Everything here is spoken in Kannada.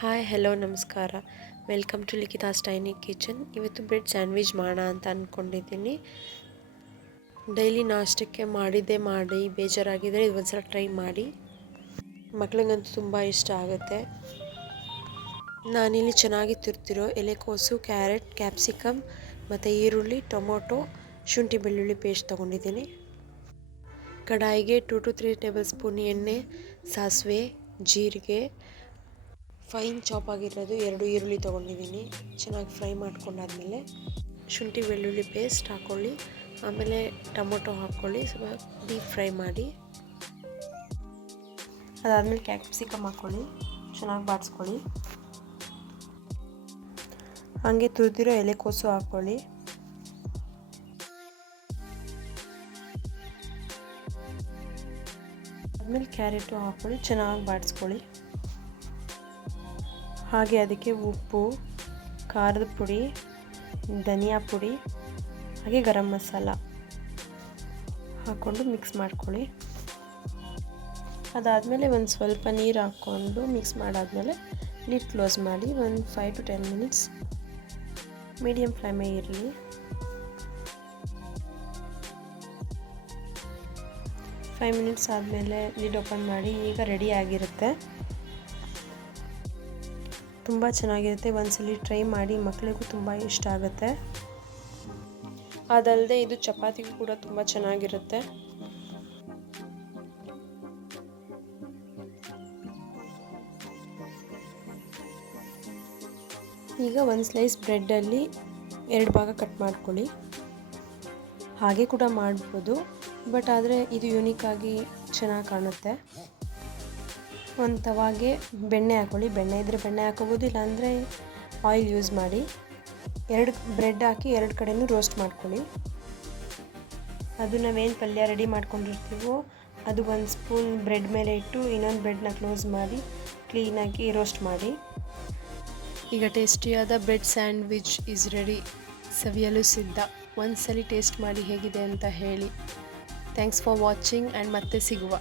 ಹಾಯ್ ಹಲೋ ನಮಸ್ಕಾರ. Welcome to Likhita's tiny kitchen. ಇವತ್ತು ಬ್ರೆಡ್ ಸ್ಯಾಂಡ್ವಿಚ್ ಮಾಡೋಣ ಅಂತ ಅಂದ್ಕೊಂಡಿದ್ದೀನಿ. ಡೈಲಿ ನಾಷ್ಟಕ್ಕೆ ಮಾಡಿ ಬೇಜಾರಾಗಿದ್ದರೆ ಇದು ಒಂದ್ಸಲ ಟ್ರೈ ಮಾಡಿ. ಮಕ್ಳಿಗಂತೂ ತುಂಬ ಇಷ್ಟ ಆಗುತ್ತೆ. ನಾನಿಲ್ಲಿ ಚೆನ್ನಾಗಿ ತುರ್ತಿರೋ ಎಲೆಕೋಸು, ಕ್ಯಾರೆಟ್, ಕ್ಯಾಪ್ಸಿಕಮ್ ಮತ್ತು ಈರುಳ್ಳಿ, ಟೊಮೊಟೊ, ಶುಂಠಿ ಬೆಳ್ಳುಳ್ಳಿ ಪೇಸ್ಟ್ ತೊಗೊಂಡಿದ್ದೀನಿ. ಕಡಾಯಿಗೆ 2 to 3 ಟೇಬಲ್ ಸ್ಪೂನ್ ಎಣ್ಣೆ, ಸಾಸಿವೆ, ಜೀರಿಗೆ, ಫೈನ್ ಚಾಪ್ ಆಗಿರೋದು 2 ಈರುಳ್ಳಿ ತೊಗೊಂಡಿದ್ದೀನಿ. ಚೆನ್ನಾಗಿ ಫ್ರೈ ಮಾಡ್ಕೊಂಡಾದ್ಮೇಲೆ ಶುಂಠಿ ಬೆಳ್ಳುಳ್ಳಿ ಪೇಸ್ಟ್ ಹಾಕ್ಕೊಳ್ಳಿ. ಆಮೇಲೆ ಟೊಮೊಟೊ ಹಾಕ್ಕೊಳ್ಳಿ, ಸ್ವಲ್ಪ ಡೀಪ್ ಫ್ರೈ ಮಾಡಿ. ಅದಾದಮೇಲೆ ಕ್ಯಾಪ್ಸಿಕಮ್ ಹಾಕ್ಕೊಳ್ಳಿ, ಚೆನ್ನಾಗಿ ಬಾಡಿಸ್ಕೊಳ್ಳಿ. ಹಾಗೆ ತುರಿದಿರೋ ಎಲೆಕೋಸು ಹಾಕ್ಕೊಳ್ಳಿ. ಆದಮೇಲೆ ಕ್ಯಾರೆಟು ಹಾಕ್ಕೊಳ್ಳಿ, ಚೆನ್ನಾಗಿ ಬಾಡಿಸ್ಕೊಳ್ಳಿ. ಹಾಗೆ ಅದಕ್ಕೆ ಉಪ್ಪು, ಖಾರದ ಪುಡಿ, ಧನಿಯಾ ಪುಡಿ, ಹಾಗೆ ಗರಂ ಮಸಾಲ ಹಾಕ್ಕೊಂಡು ಮಿಕ್ಸ್ ಮಾಡ್ಕೊಳ್ಳಿ. ಅದಾದಮೇಲೆ ಒಂದು ಸ್ವಲ್ಪ ನೀರು ಹಾಕ್ಕೊಂಡು ಮಿಕ್ಸ್ ಮಾಡಾದಮೇಲೆ ಲಿಡ್ ಕ್ಲೋಸ್ ಮಾಡಿ ಒಂದು 5 to 10 ಮಿನಿಟ್ಸ್ ಮೀಡಿಯಮ್ ಫ್ಲೇಮೇ ಇರಲಿ. ಫೈವ್ ಮಿನಿಟ್ಸ್ ಆದಮೇಲೆ ಲಿಡ್ ಓಪನ್ ಮಾಡಿ. ಈಗ ರೆಡಿ ಆಗಿರುತ್ತೆ. ತುಂಬ ಚೆನ್ನಾಗಿರುತ್ತೆ. ಒಂದ್ಸಲಿ ಟ್ರೈ ಮಾಡಿ, ಮಕ್ಕಳಿಗೂ ತುಂಬ ಇಷ್ಟ ಆಗುತ್ತೆ. ಅದಲ್ಲದೆ ಇದು ಚಪಾತಿಗೂ ಕೂಡ ತುಂಬ ಚೆನ್ನಾಗಿರುತ್ತೆ. ಈಗ ಒಂದು ಸ್ಲೈಸ್ ಬ್ರೆಡ್ಡಲ್ಲಿ 2 ಭಾಗ ಕಟ್ ಮಾಡ್ಕೊಳ್ಳಿ. ಹಾಗೆ ಕೂಡ ಮಾಡ್ಬೋದು, ಬಟ್ ಆದರೆ ಇದು ಯೂನಿಕ್ಕಾಗಿ ಚೆನ್ನಾಗಿ ಕಾಣುತ್ತೆ. ಒಂದು ತವಾಗೆ ಬೆಣ್ಣೆ ಹಾಕ್ಕೊಳ್ಳಿ. ಬೆಣ್ಣೆ ಇದ್ದರೆ ಬೆಣ್ಣೆ ಹಾಕೋಬೋದು, ಇಲ್ಲಾಂದರೆ ಆಯಿಲ್ ಯೂಸ್ ಮಾಡಿ. 2 ಬ್ರೆಡ್ ಹಾಕಿ 2 ಕಡೆಯೂ ರೋಸ್ಟ್ ಮಾಡ್ಕೊಳ್ಳಿ. ಅದು ನಾವೇನು ಪಲ್ಯ ರೆಡಿ ಮಾಡ್ಕೊಂಡಿರ್ತೀವೋ ಅದು 1 ಸ್ಪೂನ್ ಬ್ರೆಡ್ ಮೇಲೆ ಇಟ್ಟು ಇನ್ನೊಂದು ಬ್ರೆಡ್ನ ಕ್ಲೋಸ್ ಮಾಡಿ ಕ್ಲೀನಾಗಿ ರೋಸ್ಟ್ ಮಾಡಿ. ಈಗ ಟೇಸ್ಟಿಯಾದ ಬ್ರೆಡ್ ಸ್ಯಾಂಡ್ವಿಚ್ ಈಸ್ ರೆಡಿ. ಸವಿಯಲು ಸಿದ್ಧ. ಒಂದ್ಸಲಿ ಟೇಸ್ಟ್ ಮಾಡಿ ಹೇಗಿದೆ ಅಂತ ಹೇಳಿ. ಥ್ಯಾಂಕ್ಸ್ ಫಾರ್ ವಾಚಿಂಗ್ ಆ್ಯಂಡ್ ಮತ್ತೆ ಸಿಗುವ.